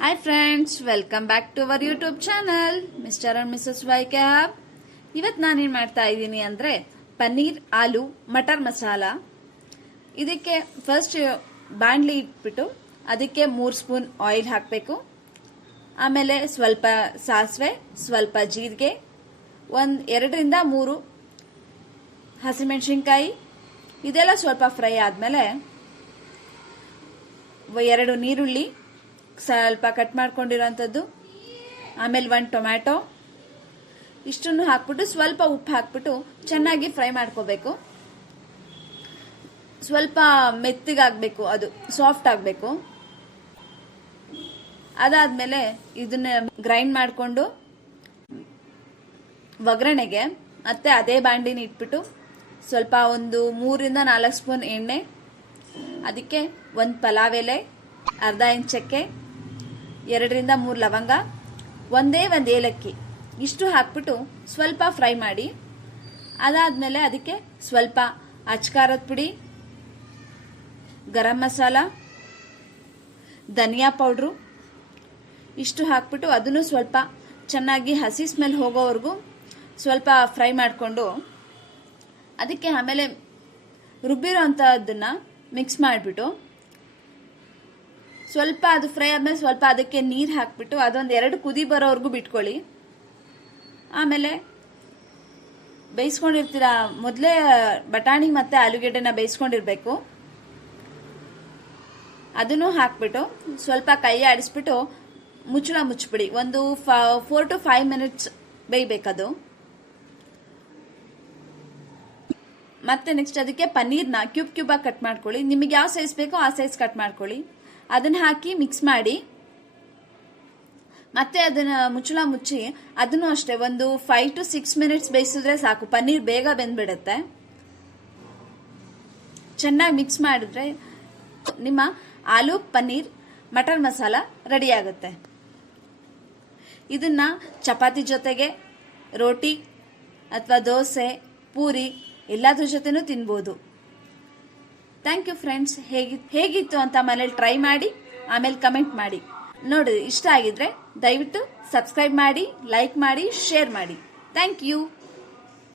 Hi friends, welcome back to our YouTube channel Mister and Mrs ವೈಕ್ಯಾಬ್. ಇವತ್ತು ನಾನೇನು ಮಾಡ್ತಾ ಇದ್ದೀನಿ ಅಂದರೆ ಪನ್ನೀರ್ ಆಲೂ ಮಟರ್ ಮಸಾಲ. ಇದಕ್ಕೆ ಫಸ್ಟ್ ಬಾಣಲಿ ಇಟ್ಬಿಟ್ಟು ಅದಕ್ಕೆ 3 ಸ್ಪೂನ್ ಆಯಿಲ್ ಹಾಕಬೇಕು. ಆಮೇಲೆ ಸ್ವಲ್ಪ ಸಾಸಿವೆ, ಸ್ವಲ್ಪ ಜೀರಿಗೆ, 2 ರಿಂದ 3 ಹಸಿಮೆಣಸಿನ್ಕಾಯಿ. ಇದೆಲ್ಲ ಸ್ವಲ್ಪ ಫ್ರೈ ಆದಮೇಲೆ 2 ನೀರುಳ್ಳಿ ಸ್ವಲ್ಪ ಕಟ್ ಮಾಡ್ಕೊಂಡಿರೋಂಥದ್ದು, ಆಮೇಲೆ 1 ಟೊಮ್ಯಾಟೊ, ಇಷ್ಟನ್ನು ಹಾಕ್ಬಿಟ್ಟು ಸ್ವಲ್ಪ ಉಪ್ಪು ಹಾಕ್ಬಿಟ್ಟು ಚೆನ್ನಾಗಿ ಫ್ರೈ ಮಾಡ್ಕೋಬೇಕು. ಸ್ವಲ್ಪ ಮೆತ್ತಗಾಗಬೇಕು, ಅದು ಸಾಫ್ಟ್ ಆಗಬೇಕು. ಅದಾದ್ಮೇಲೆ ಇದನ್ನ ಗ್ರೈಂಡ್ ಮಾಡಿಕೊಂಡು ಒಗ್ಗರಣೆಗೆ ಮತ್ತೆ ಅದೇ ಬಾಂಡಿನ ಇಟ್ಬಿಟ್ಟು ಸ್ವಲ್ಪ 3 ರಿಂದ 4 ಸ್ಪೂನ್ ಎಣ್ಣೆ, ಅದಕ್ಕೆ 1 ಪಲಾವ್ ಎಲೆ, ಅರ್ಧ ಇಂಚ್ ಚಕ್ಕೆ, 2 ರಿಂದ 3 ಲವಂಗ, 1 ಏಲಕ್ಕಿ, ಇಷ್ಟು ಹಾಕ್ಬಿಟ್ಟು ಸ್ವಲ್ಪ ಫ್ರೈ ಮಾಡಿ. ಅದಾದ್ಮೇಲೆ ಅದಕ್ಕೆ ಸ್ವಲ್ಪ ಅಚ್ಕಾರದ ಪುಡಿ, ಗರಂ ಮಸಾಲ, ಧನಿಯಾ ಪೌಡ್ರು ಇಷ್ಟು ಹಾಕ್ಬಿಟ್ಟು ಅದನ್ನು ಸ್ವಲ್ಪ ಚೆನ್ನಾಗಿ ಹಸಿ ಸ್ಮೆಲ್ ಹೋಗೋವರೆಗೂ ಸ್ವಲ್ಪ ಫ್ರೈ ಮಾಡಿಕೊಂಡು ಅದಕ್ಕೆ ಆಮೇಲೆ ರುಬ್ಬಿರೋ ಅಂಥದ್ದನ್ನು ಮಿಕ್ಸ್ ಮಾಡಿಬಿಟ್ಟು ಸ್ವಲ್ಪ ಅದು ಫ್ರೈ ಆದ್ಮೇಲೆ ಸ್ವಲ್ಪ ಅದಕ್ಕೆ ನೀರು ಹಾಕ್ಬಿಟ್ಟು ಅದೊಂದು 2 ಕುದಿ ಬರೋವರೆಗೂ ಬಿಟ್ಕೊಳ್ಳಿ. ಆಮೇಲೆ ಬೇಯಿಸ್ಕೊಂಡಿರ್ತೀರ, ಮೊದಲೇ ಬಟಾಣಿ ಮತ್ತು ಆಲೂಗೆಡ್ಡೆನ ಬೇಯಿಸ್ಕೊಂಡಿರ್ಬೇಕು. ಅದನ್ನು ಹಾಕ್ಬಿಟ್ಟು ಸ್ವಲ್ಪ ಕೈ ಆಡಿಸ್ಬಿಟ್ಟು ಮುಚ್ಚಳ ಮುಚ್ಚಿಬಿಡಿ. 4 to 5 ಮಿನಿಟ್ಸ್ ಬೇಯಬೇಕದು. ಮತ್ತೆ ನೆಕ್ಸ್ಟ್ ಅದಕ್ಕೆ ಪನ್ನೀರ್ನ ಕ್ಯೂಬ್ ಆಗಿ ಕಟ್ ಮಾಡ್ಕೊಳ್ಳಿ. ನಿಮಗೆ ಯಾವ ಸೈಜ್ ಬೇಕೋ ಆ ಸೈಜ್ ಕಟ್ ಮಾಡ್ಕೊಳ್ಳಿ. ಅದನ್ನ ಹಾಕಿ ಮಿಕ್ಸ್ ಮಾಡಿ ಮತ್ತೆ ಅದನ್ನ ಮುಚ್ಚಳ ಮುಚ್ಚಿ ಅದನ್ನು ಅಷ್ಟೇ 5 to 6 ಮಿನಿಟ್ಸ್ ಬೇಯಿಸಿದ್ರೆ ಸಾಕು. ಪನ್ನೀರ್ ಬೇಗ ಬೆಂದ್ಬಿಡುತ್ತೆ. ಚೆನ್ನಾಗಿ ಮಿಕ್ಸ್ ಮಾಡಿದ್ರೆ ನಿಮ್ಮ ಆಲೂ ಪನ್ನೀರ್ ಮಟರ್ ಮಸಾಲ ರೆಡಿ ಆಗುತ್ತೆ. ಇದನ್ನ ಚಪಾತಿ ಜೊತೆಗೆ, ರೋಟಿ ಅಥವಾ ದೋಸೆ, ಪೂರಿ ಎಲ್ಲದ್ರ ಜೊತೆನೂ ತಿನ್ಬೋದು. Thank you friends. ಹೇಗಿತ್ತು ಅಂತ ಮನೇಲಿ ಟ್ರೈ ಮಾಡಿ ಆಮೇಲೆ ಕಮೆಂಟ್ ಮಾಡಿ. ನೋಡಿ, ಇಷ್ಟ ಆಗಿದ್ರೆ ದಯವಿಟ್ಟು ಸಬ್ಸ್ಕ್ರೈಬ್ ಮಾಡಿ, ಲೈಕ್ ಮಾಡಿ, ಶೇರ್ ಮಾಡಿ. Thank you.